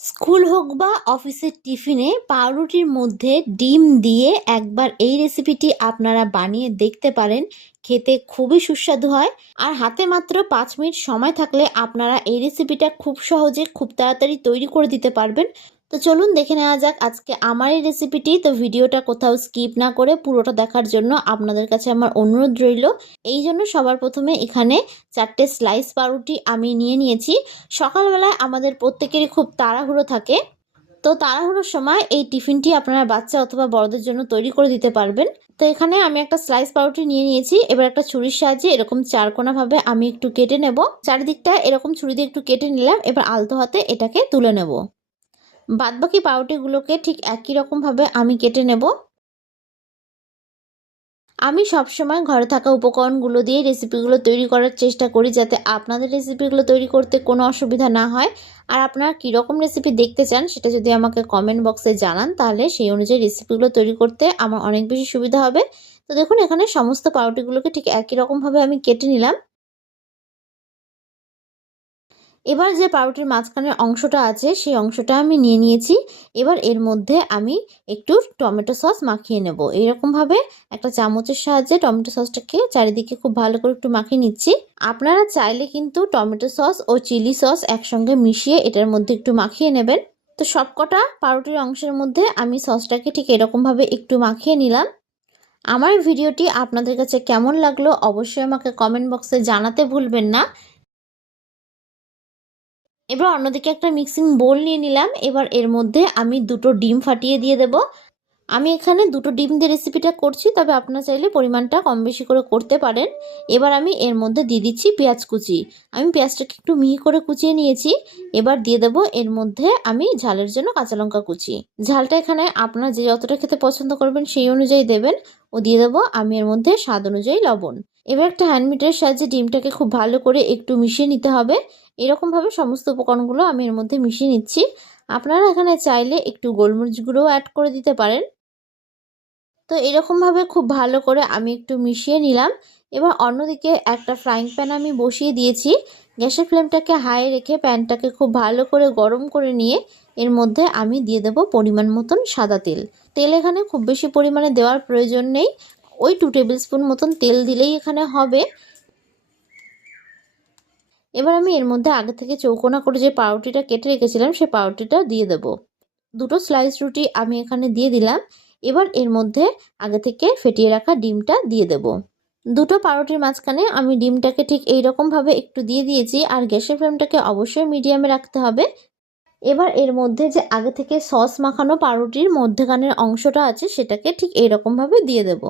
School হোক বা অফিসের টিফিনে পাউরুটির মধ্যে ডিম দিয়ে একবার এই রেসিপিটি আপনারা বানিয়ে দেখতে পারেন। খেতে খুবই সুস্বাদু হয়। আর হাতে মাত্র 5 মিনিট সময় থাকলে আপনারা এই রেসিপিটা খুব সহজে খুব তাড়াতাড়ি তৈরি করে দিতে পারবেন। তো চলুন দেখে নেওয়া যাক আজকে আমার এই রেসিপিটি। তো ভিডিওটা কোথাও স্কিপ না করে পুরোটা দেখার জন্য আপনাদের কাছে আমার অনুরোধ রইল। এই জন্য সবার প্রথমে এখানে 4টে স্লাইস পাউরুটি আমি নিয়ে নিয়েছি। সকালবেলায় আমাদের প্রত্যেকেরই খুব তাড়াহুড়ো থাকে। তো তাড়াহুড়োর সময় এই টিফিনটি আপনারা বাচ্চা অথবা বড়দের জন্য তৈরি করে দিতে পারবেন। তো এখানে আমি একটা স্লাইস পাউরুটি নিয়ে নিয়েছি। এবার একটা ছুরির সাহায্যে এরকম চারকোনাভাবে আমি একটু কেটে নেব। চারিদিকটা এরকম ছুরি দিয়ে একটু কেটে নিলাম। এবার আলতো হাতে এটাকে তুলে নেব। বাদবাকি পাউরুটিগুলোকে ঠিক একই রকমভাবে আমি কেটে নেব। আমি সবসময় ঘরে থাকা উপকরণগুলো দিয়ে রেসিপিগুলো তৈরি করার চেষ্টা করি, যাতে আপনাদের রেসিপিগুলো তৈরি করতে কোনো অসুবিধা না হয়। আর আপনারা কীরকম রেসিপি দেখতে চান সেটা যদি আমাকে কমেন্ট বক্সে জানান, তাহলে সেই অনুযায়ী রেসিপিগুলো তৈরি করতে আমার অনেক বেশি সুবিধা হবে। তো দেখুন এখানে সমস্ত পাউরুটিগুলোকে ঠিক একই রকমভাবে আমি কেটে নিলাম। এবার যে পাউরুটির মাঝখানের অংশটা আছে সেই অংশটা আমি নিয়ে নিয়েছি। এবার এর মধ্যে আমি একটু টমেটো সস মাখিয়ে নেব। এইরকমভাবে একটা চামচের সাহায্যে টমেটো সসটাকে চারিদিকে খুব ভালো করে একটু মাখিয়ে নিচ্ছি। আপনারা চাইলে কিন্তু টমেটো সস ও চিলি সস একসঙ্গে মিশিয়ে এটার মধ্যে একটু মাখিয়ে নেবেন। তো সবকটা পাউরুটির অংশের মধ্যে আমি সসটাকে ঠিক এরকমভাবে একটু মাখিয়ে নিলাম। আমার ভিডিওটি আপনাদের কাছে কেমন লাগলো অবশ্যই আমাকে কমেন্ট বক্সে জানাতে ভুলবেন না। এবার অন্যদিকে একটা মিক্সিং বোল নিয়ে নিলাম। এবার এর মধ্যে আমি 2টো ডিম ফাটিয়ে দিয়ে দেব। আমি এখানে 2টো ডিম দিয়ে রেসিপিটা করছি, তবে আপনারা চাইলে পরিমাণটা কম বেশি করে করতে পারেন। এবার আমি এর মধ্যে দিয়ে দিচ্ছি পেঁয়াজ কুচি। আমি পেঁয়াজটাকে একটু মিহি করে কুচিয়ে নিয়েছি। এবার দিয়ে দেব এর মধ্যে আমি ঝালের জন্য কাঁচা লঙ্কা কুচি। ঝালটা এখানে আপনারা যে যতটা খেতে পছন্দ করবেন সেই অনুযায়ী দেবেন। ও দিয়ে দেবো আমি এর মধ্যে স্বাদ অনুযায়ী লবণ। এবার একটা হ্যান্ডমিটারের সাহায্যে ডিমটাকে খুব ভালো করে একটু মিশিয়ে নিতে হবে। এরকমভাবে সমস্ত উপকরণগুলো আমি এর মধ্যে মিশিয়ে নিচ্ছি। আপনারা এখানে চাইলে একটু গোলমরিচ গুঁড়োও অ্যাড করে দিতে পারেন। তো এরকমভাবে খুব ভালো করে আমি একটু মিশিয়ে নিলাম। এবার অন্যদিকে একটা ফ্রাইং প্যান আমি বসিয়ে দিয়েছি। গ্যাসের ফ্লেমটাকে হাই রেখে প্যানটাকে খুব ভালো করে গরম করে নিয়ে এর মধ্যে আমি দিয়ে দেব পরিমাণ মতন সাদা তেল। তেল এখানে খুব বেশি পরিমাণে দেওয়ার প্রয়োজন নেই। ওই 2 টেবিল স্পুন মতন তেল দিলেই এখানে হবে। এবার আমি এর মধ্যে আগে থেকে চৌকোনা করে যে পাউরুটিটা কেটে রেখেছিলাম সেই পাউরুটিটা দিয়ে দেব। 2টো স্লাইস রুটি আমি এখানে দিয়ে দিলাম। এবার এর মধ্যে আগে থেকে ফেটিয়ে রাখা ডিমটা দিয়ে দেব। 2টো পাউরুটির মাঝখানে আমি ডিমটাকে ঠিক এইরকমভাবে একটু দিয়ে দিয়েছি। আর গ্যাসের ফ্লেমটাকে অবশ্যই মিডিয়ামে রাখতে হবে। এবার এর মধ্যে যে আগে থেকে সস মাখানো পাউরুটির মধ্যেখানের অংশটা আছে সেটাকে ঠিক এইরকমভাবে দিয়ে দেব।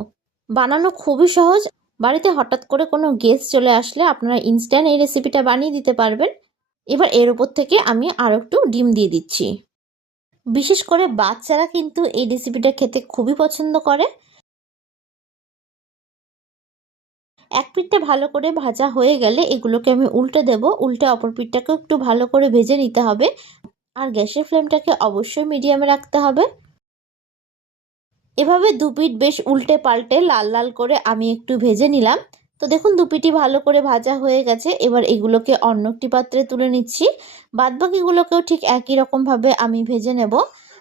বানানো খুবই সহজ। বাড়িতে হঠাৎ করে কোনো গেস্ট চলে আসলে আপনারা ইনস্ট্যান্ট এই রেসিপিটা বানিয়ে দিতে পারবেন। এবার এর উপর থেকে আমি আরও একটু ডিম দিয়ে দিচ্ছি। বিশেষ করে বাচ্চারা কিন্তু এই রেসিপিটা খেতে খুবই পছন্দ করে। এক পিঠটা ভালো করে ভাজা হয়ে গেলে এগুলোকে আমি উল্টে দেব। উল্টে অপর পিঠটাকেও একটু ভালো করে ভেজে নিতে হবে। আর গ্যাসের ফ্লেমটাকে অবশ্যই মিডিয়ামে রাখতে হবে। এভাবে 2 পিঠ বেশ উল্টে পাল্টে লাল লাল করে আমি একটু ভেজে নিলাম। তো দেখুন 2 পিঠই ভালো করে ভাজা হয়ে গেছে। এবার এগুলোকে অন্য একটি পাত্রে তুলে নিচ্ছি। বাদবাকিগুলোকেও ঠিক একই রকমভাবে আমি ভেজে নেব।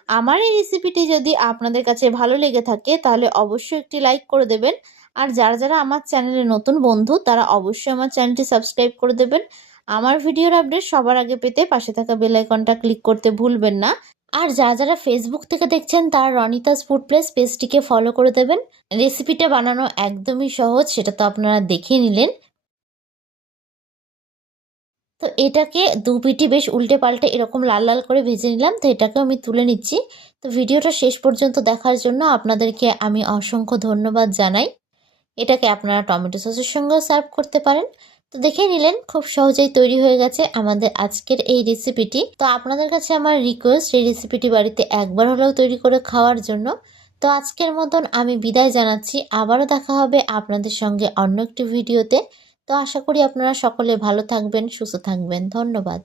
আমার এই রেসিপিটি যদি আপনাদের কাছে ভালো লেগে থাকে তাহলে অবশ্যই একটি লাইক করে দেবেন। আর যারা যারা আমার চ্যানেলে নতুন বন্ধু তারা অবশ্যই আমার চ্যানেলটি সাবস্ক্রাইব করে দেবেন। আমার ভিডিওর আপডেট সবার আগে পেতে পাশে থাকা বেল আইকনটা ক্লিক করতে ভুলবেন না। আর যারা যারা ফেসবুক থেকে দেখছেন তার রনিতাস ফুড প্লেস পেজটিকে ফলো করে দেবেন। রেসিপিটা বানানো একদমই সহজ, সেটা তো আপনারা দেখে নিলেন। তো এটাকে 2 পিঠই বেশ উল্টে পাল্টে এরকম লাল লাল করে ভেজে নিলাম। তো এটাকেও আমি তুলে নিচ্ছি। তো ভিডিওটা শেষ পর্যন্ত দেখার জন্য আপনাদেরকে আমি অসংখ্য ধন্যবাদ জানাই। এটাকে আপনারা টমেটো সসের সঙ্গেও সার্ভ করতে পারেন। তো দেখে নিলেন খুব সহজেই তৈরি হয়ে গেছে আমাদের আজকের এই রেসিপিটি। তো আপনাদের কাছে আমার রিকোয়েস্ট এই রেসিপিটি বাড়িতে একবার হলেও তৈরি করে খাওয়ার জন্য। তো আজকের মতন আমি বিদায় জানাচ্ছি। আবারও দেখা হবে আপনাদের সঙ্গে অন্য একটি ভিডিওতে। তো আশা করি আপনারা সকলে ভালো থাকবেন, সুস্থ থাকবেন। ধন্যবাদ।